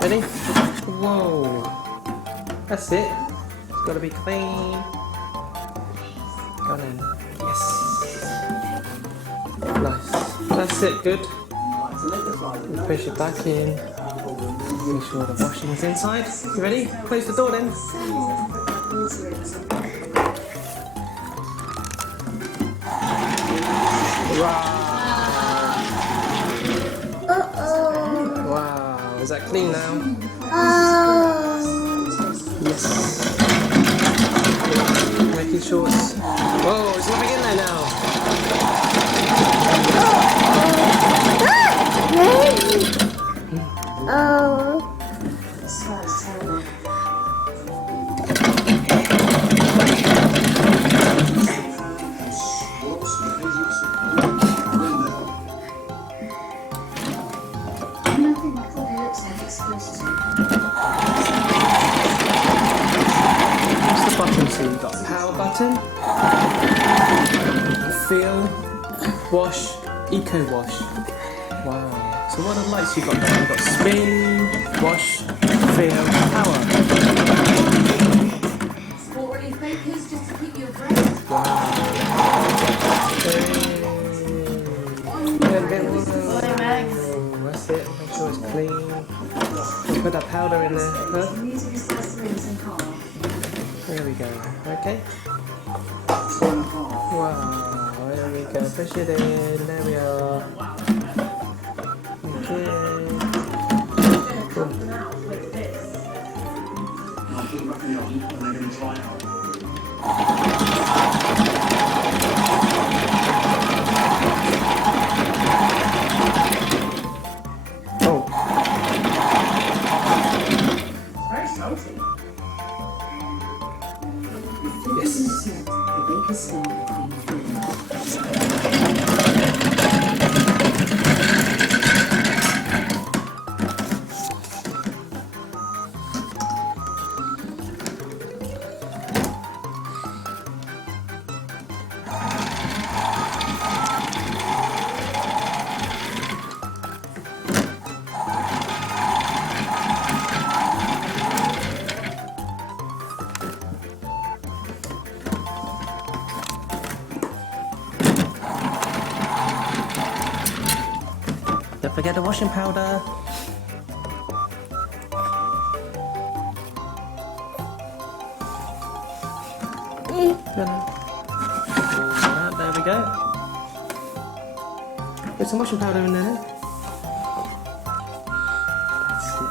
Ready? Whoa. That's it. It's got to be clean. Go on in. Yes. Nice. That's it. Good. Push it back in. Make sure the washing's inside. You ready? Close the door then. Wow. Wow. Is that clean now? Yes. Making sure it's... Whoa, there's nothing in there now. What's the button? So you've got power button, feel, wash, eco wash. Wow. So what are the lights you've got there? You've got spin, wash, feel, power. Wow. That's it. Make sure it's clean. Put that powder in there. Huh? There we go. Okay. Wow. There we go. Push it in. There we are. Okay. Boom. Oh. Very salty. Yes. Don't forget the washing powder. There we go. Get some washing powder in there then. That's it.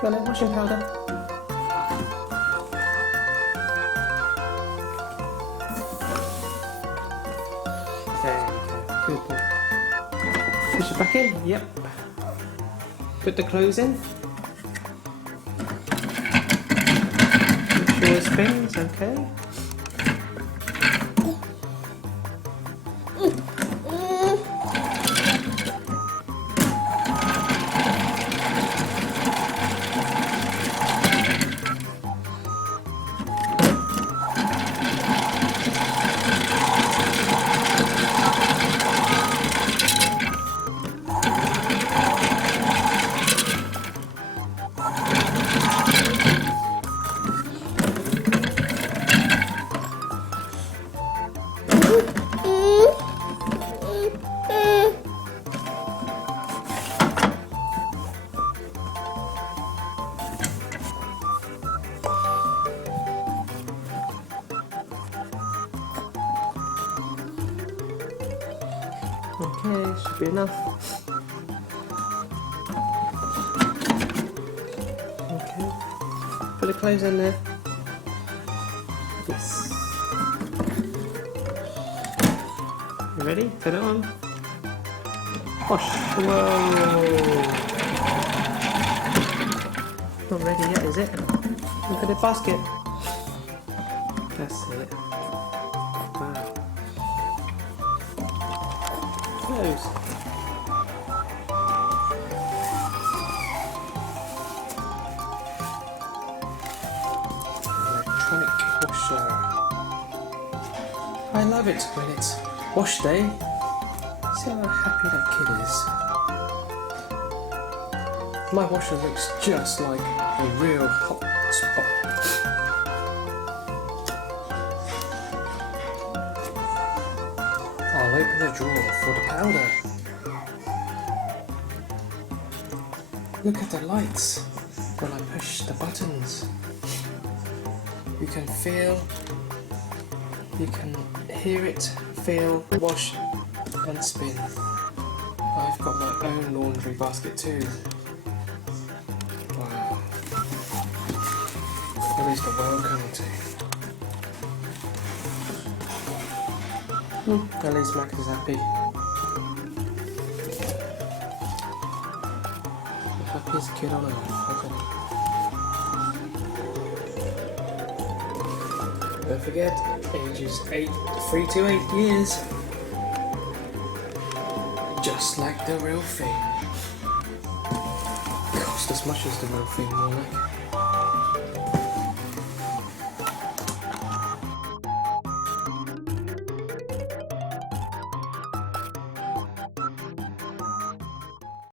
Go on then, washing powder. There we go. Good. Push it back in. Yep. Put the clothes in. Make sure it spins. Okay. Okay, should be enough. Okay, put the clothes in there. Yes. You ready? Put it on. Wash. Whoa. Not ready yet, is it? Look at the basket. That's it. Wow. Close. Electronic washer. I love it when it's wash day. See how happy that kid is. My washer looks just like a real hot spot. I'll open the drawer for the powder. Look at the lights when I push the buttons. You can hear it, feel, wash and spin. I've got my own laundry basket too. Wow. What is the world coming to? At least Max is happy. The happiest kid on earth, look at him. Don't forget, ages 3 to 8 years. Just like the real thing. Cost as much as the real thing, more like.